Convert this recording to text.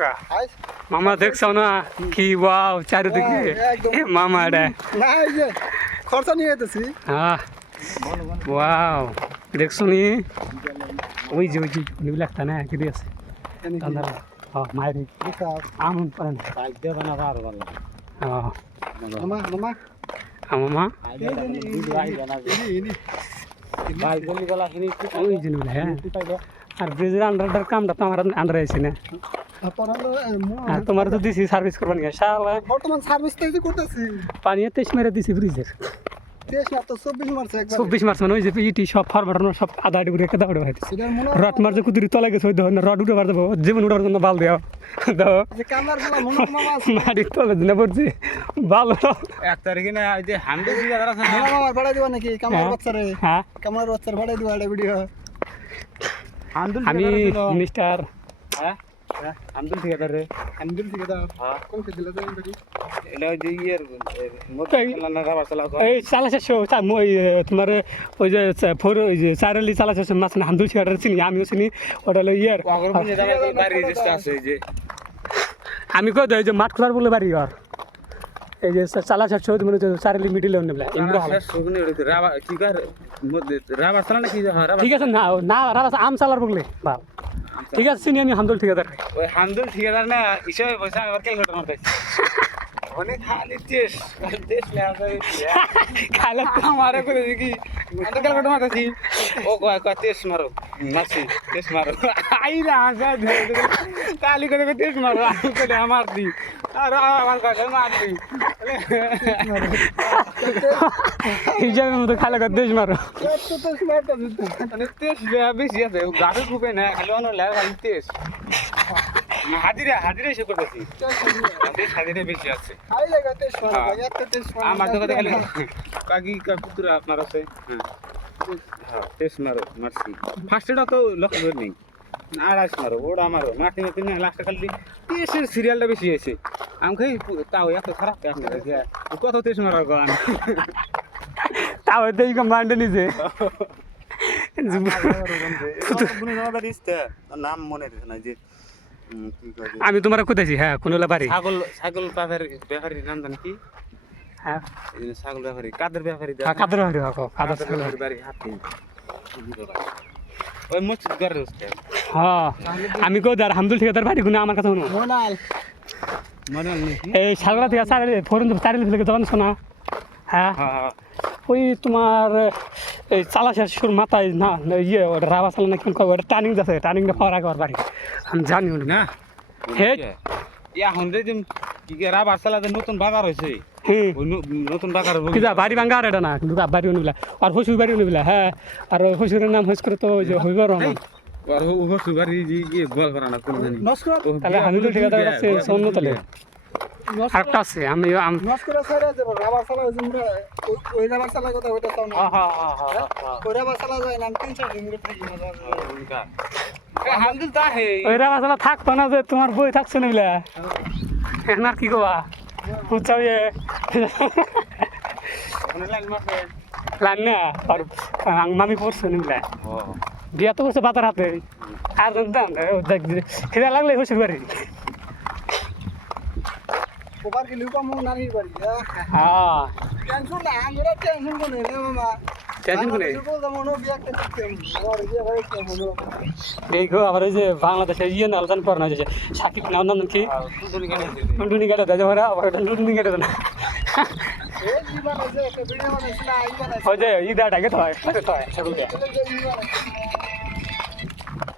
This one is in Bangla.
কা মামা দেখছো না কি ওয়াও চারিদিকে মামা এটা না এই যে খরচা নিয়ে যেতেছি হ্যাঁ ওয়াও দেখছো নি ওই যে লাগতা না কি আছে হ্যাঁ মায়ের আম পারেন বানাবা আর ভালো হ্যাঁ মামা মামা মামা ভাই বলি গলা হিনি ওই যে হ্যাঁ আর ব্রিজের আন্ডারটার কামটা তো আমার আন্ডার আছে না আর তোমার তো দিছি সার্ভিস করবা নিয়ে শালা বর্তমান সার্ভিস তো এই করতেছি পানি 23 মেরে দিছি ব্রিজের 23 না তো 24 মারছে একবার 24 মার্চ মানে ওই যে ইটি সব ফরওয়ার্ড সব আধা আড়ি করে কেদা উড়ে হইছে এটার মনে রড মারছে কুদুরি তলা গেছে ওই ধরনের রড উঠে পারতে জীবন উঠার জন্য বাল দেও দাও যে কামার গুলা মনে মামা আছে মাটি তলে দিনে পড়ছে ভালো 1 তারিখে না এই যে 100 টাকা আছে মনে মামা ভাড়া দিবা নাকি কামার বাচ্চারে হ্যাঁ কামার বাচ্চার ভাড়া দিবা এটা ভিডিও আমি মিস্টার হ্যাঁ আন্দুল ঠিকাদার রে আন্দুল থেকে দাও হ্যাঁ কোন কে দিলা দেন বাকি এটা ওই যে ইয়ের মধ্যে না রাবার চালাও এই চালা শেষ ওই তোমার ওই যে ওই যে চারালি চালা শেষ মাছ না হামদুল ছিয়াটার চিনি আমিও চিনি ওটা হলো ইয়ার অগরবুনি দাদা বাড়ি রেজিস্টার আছে এই যে আমি কই দেই যে মাঠ খোলার বলে বাড়ি আর এই যে চালা শেষ হইতে মানে চারালি মিডিলে নেবলা ইন্দ্র হল সুগুনি ওই রাবার কি কার মধ্যে রাবার চালা নাকি রাবার ঠিক আছে না না রাবা আম চালার বলে বা ঠিক আছে চিনি আমি হামদুল ঠিকাদার ওই হামদুল ঠিকাদার না হিসাবে পয়সা আবার ক্যালকুলেটর মারতেছি অনেক খালি টেস্ট লেখা খাইলে আমারে করে দেখি আমি তো ক্যালকুলেটর মারতেছি ও কয় টেস্ট মারো মারছি টেস্ট মারো আই না আসা কালি করে টেস্ট মারো আমি করে আমার দি আর আমার কাছে মার দি হিসাবের মতো খাইলে দেশ মারো তো তো স্মার্ট আছে মানে টেস্ট বেশি আছে গাড়ি খুবে না খালি অন্য লেখা খালি টেস্ট হাজিরা এসে করতেছি হাজিরা বেশি আছে আই লাগা তেজ মারা এত তেজ মারা আমার তো কথা খালি কাকি কাকুরা আপনার আছে হ্যাঁ টেস্ট মারো মারছি ফার্স্টটা তো লক্ষ্য করে নেই আর আস মারো ওটা মারো মারতে মারতে না লাস্টে খালি টেস্টের সিরিয়ালটা বেশি আছে আমি খাই তাও এত খারাপ কত টেস্ট মারার গান তাও দেই কমান্ড নিছে নাম মনে থাকে না যে আমি তোমার কোথাইছি হ্যাঁ কোনলা বাড়ি ছাগল ব্যাপারীর নাম জানি কি হ্যাঁ ছাগল ব্যাপারী কাদের ব্যাপারী কাদের বাড়ি হাকো কাদের ছাগল বাড়ি হাতে ওই মসজিদ ঘরে হচ্ছে হ্যাঁ আমি কই দার হামদুল ঠিকাদার বাড়ি কোন আমার কথা শুনো মোনাল মনে নেই এই সাগরা থেকে চারিলে ফোরন চারিলে থেকে তখন শোনা হ্যাঁ হ্যাঁ ওই তোমার এই চালা শেষুর মাথায় না ইয়ে ওটা রাবা চালা না কেমন ওটা টার্নিং আছে টার্নিংটা পাওয়ার আগে বাড়ি আমি জানি না হে এখন যে কি রাবার চালাতে নতুন বাজার হয়েছে হুম ওই নতুন বাজার কি যা বাড়ি ভাঙ্গা আর এটা না কিন্তু বাড়ি নিবিলা আর হসুর বাড়ি নিবিলা হ্যাঁ আর হসুরের নাম হস করে তো ওই যে হইব রহমান আর হসু বাড়ি গিয়ে বল করা না কোনো জানি নস্কর তাহলে হামিদুল ঠিকাদার কাছে অন্য তাহলে আরেকটা আছে আমি নস্কর সাইরা যাব রাবার চালা আমরা ওই রাবার চালা কথা ওইটা তাও না ওই রাবার চালা যায় না 300 ডিগ্রি থাকি না হামদুল তা হে ওই রাবা চালা থাকতো না যে তোমার বই থাকছে নিবিলা এখন আর কি কবা বুঝছো ইয়ে অনলাইন মারছে লাইন না আর মামি পড়ছে নিবিলা বিয়া তো করছে বাতার হাতে আর জানতাম খিদা লাগলে হসুর বাড়ি ওবার কি লুকা মো নারীর বাড়ি হ্যাঁ টেনশন না আমরা টেনশন কোনে রে মামা টেনশন করে লুকা মনো বিয়া করতে আর বিয়া হইছে মনো দেখো আবার ওই যে বাংলাদেশে ইয়ে না আলোচনা করা হয়েছে সাকিব না অন্য কি লুডুনি কাটা দেয় ওরা আবার ওটা লুডুনি কাটা না এই জীবন আছে একটা ভিডিও বানাইছিল আই বানাইছিল ওই যে ইদাটাকে তো হয় সকলকে এই জীবন